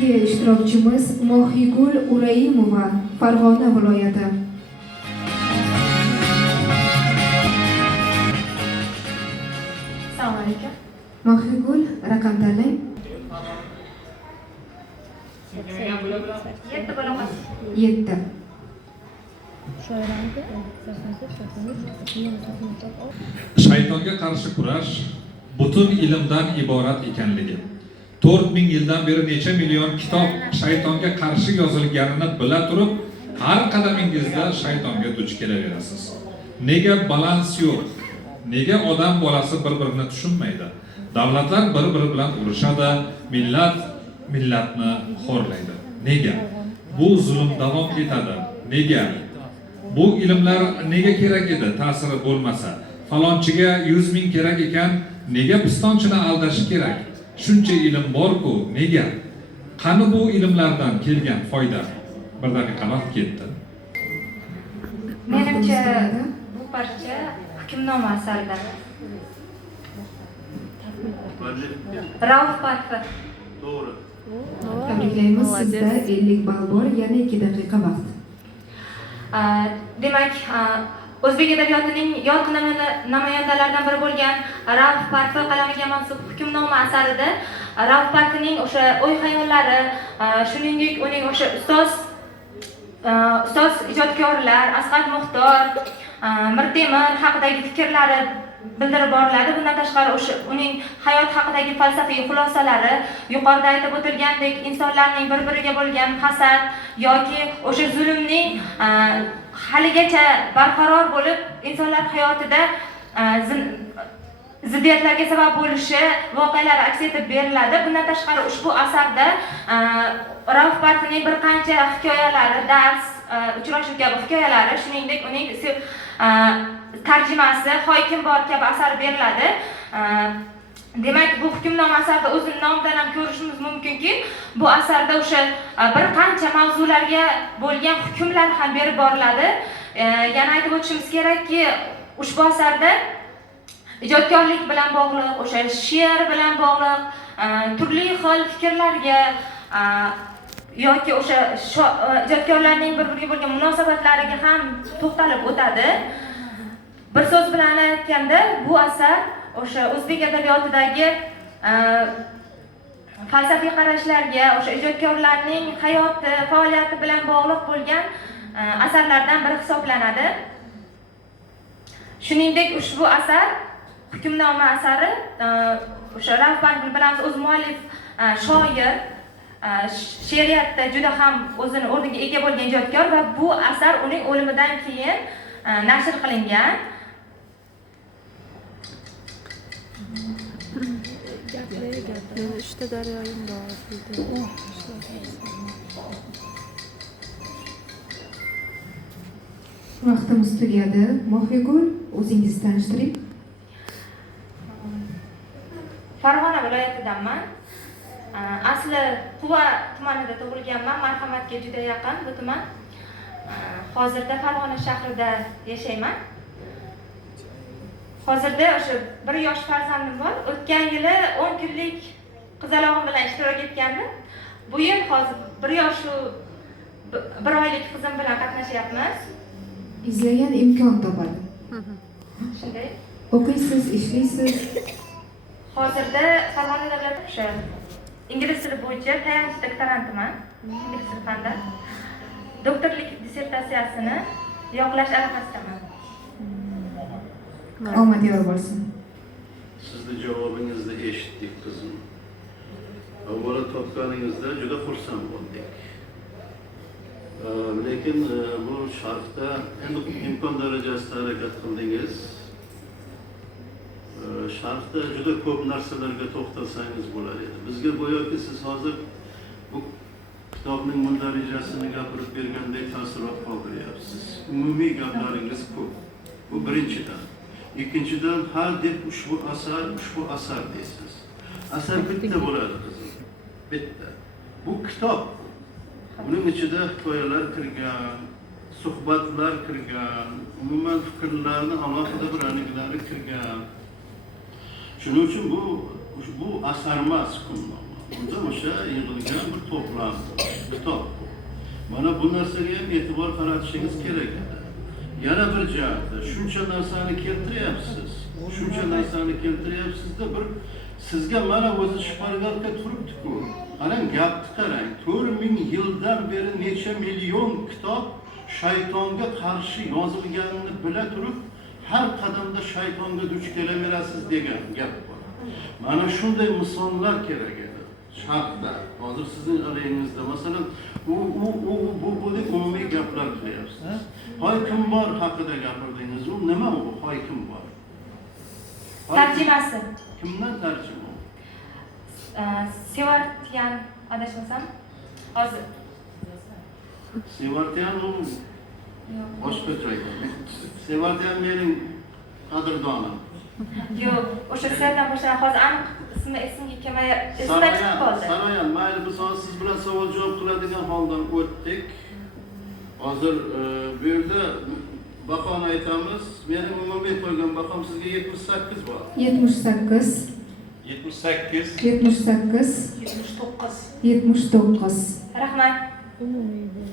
Bugungi ishtirokchimiz Mohigul Uraimova, Farg'ona viloyati. Assalomu alaykum. Mohigul, raqam tanlang. 7 bo'laman. 7. Shaytonga qarshi kurash butun ilmdan iborat ekanligi, 4000 yildan beri necha million kitob shaytonga qarshi yozilganini bila turib, har qadamingizda shaytonga duch kelaverasiz. Nega balans yo'q? Nega odam bolasi bir-birini tushunmaydi? Davlatlar bir-biri bilan urushadi, millat millatni xo'rlaydi. Nega? Bu zulm davom etadi. Nega? Bu ilmlar nega kerak edi? Ta'siri bo'lmasa, falonchiga 100 ming kerak ekan, nega pistonchini aldashi kerak? Shuncha ilm bor-ku, nega? Qani bu ilmlardan kelgan foyda? Bir daqiqa vaqt ketdi. Menimcha bu parcha hukmnoma asaridan. Rauf Parfi. To'g'ri. Tabriklaymiz, sizda 50 ball bor, yana 2 daqiqa vaqt. Demak, o'zbek adabiyotining yorqin namoyandalaridan biri bo'lgan Rauf Parfi qalamiga mansub hukmnoma asarida Rauf Parfining o'sha o'y-xayollari, shuningdek uning o'sha ustoz ijodkorlar Asqat Muxtor, Mir Temur haqidagi fikrlari bildirib boriladi. Bundan tashqari o'sha uning hayot haqidagi falsafiy xulosalari, yuqorida aytib o'tilgandek insonlarning bir-biriga bo'lgan hasad yoki o'sha zulmning haligacha barqaror bo'lib insonlar hayotida ziddiyatlarga sabab bo'lishi voqealari aks etib beriladi. Bundan tashqari ushbu asarda Rauf Parfining bir qancha hikoyalari, dars, uchrashuv kabi hikoyalari, shuningdek uning tarjimasi, Hokim bor kabi asar beriladi. Demak, bu hukmnoma asarda o'zining nomidan ham ko'rishimiz mumkinki, bu asarda o'sha bir qancha mavzularga bo'lgan hukmlar ham berib boriladi. Yana aytib o'tishimiz kerakki, ushbu asarda ijodkorlik bilan bog'liq, o'sha she'r bilan bog'liq turli xil fikrlarga yoki o'sha ijodkorlarning bir-biriga bo'lgan munosabatlariga ham to'xtalib o'tadi. Bir so'z bilan aytganda, bu asar o'sha o'zbek adabiyotidagi falsafiy qarashlarga, o'sha ijodkorlarning hayoti, faoliyati bilan bog'liq bo'lgan asarlardan biri hisoblanadi. Shuningdek, ushbu asar hukmnoma asari o'sha Rauf Parfi bilamiz, o'z muallif shoir, she'riyatda juda ham o'zini o'rniga ega bo'lgan ijodkor va bu asar uning o'limidan keyin nashr qilingan. Işte Derya'yım da Vaqtimiz tugadi. Mohigul, o'zingizni tanishtiring. Farg'ona viloyatidanman. Asli Quva tumanida tug'ilganman. Marhamatga juda yaqin bu tuman. Hozirda Farg'ona shahrida yashayman. Hozirda o'sha 1 yosh farzandim bor. O'tgan yili 10 kunlik qizalog'im bilan ishtirok etgandim. Bu yil hozir 1 yosh 1 oylik qizim bilan qatnashyapmiz. Izlagan imkon topadi. Shunday. O'qiysiz, ishlaysiz. Hozirda Farg'ona davlat o'sha ingliz tili bo'yicha tayanch doktorantiman. Ingliz tili fanida. Doktorlik dissertatsiyasini yoqlash arafasidaman. Omad yor bo'lsin. Sizni javobingizni eshitdik qizim. Avvalo topganingizda juda xursand bo'ldik. Lekin bu sharhda endi imkon darajasida harakat qildingiz. Sharhda juda ko'p narsalarga to'xtalsangiz bo'lar edi. Bizga go'yoki siz hozir bu kitobning mundarijasini gapirib bergandek taassurot qoldiryapsiz. Umumiy gaplaringiz ko'p. Bu birinchidan. Ikkinchidan, ha deb ushbu asar deysiz. Asar bitta bo'ladi qizim. Bitta. Bu kitob. Uning ichida hikoyalar kirgan, suhbatlar kirgan, umuman fikrlarni alohida bir aniqlari kirgan. Shuning uchun bu asar emas, hukmnoma. Bunda o'sha yig'ilgan bir to'plandi. Kitob. Mana bu narsaga ham e'tibor qaratishingiz kerak edi. Yana bir jihati, shuncha narsani keltiryapsiz. Shuncha narsani keltiryapsizda bir sizga mana o'zi shpargalka turibdi-ku. Qarang, gapni qarang. 4000 yildan beri necha million kitob shaytonga qarshi yozilganini bila turib, har qadamda shaytonga duch kelaverasiz degan gap bor. Mana shunday misollar kerak edi. Sharqda, hozir sizning aleyhinizda masalan bu umumiy gaplar qilyapsiz. Hokim bor haqida gapirdingiz. U nima u hokim bor? Tarjimasi. Kimdan tarjima? Sevartian adashmasam, hozir. Sevartian u boshqa joyda. Sevartian mening qadrdonim. Yo'q, o'sha sizlardan boshqa hozir aniq esimga kelmayapti. Esimdan chiqib qoldi. Saroyan, mayli biz hozir siz bilan savol javob qiladigan holdan o'tdik. Hozir bu yerda bahoni aytamiz. Mening umumiy qo'ygan bahom sizga 78 bor. 78, 78, 78, 79. Rahmat.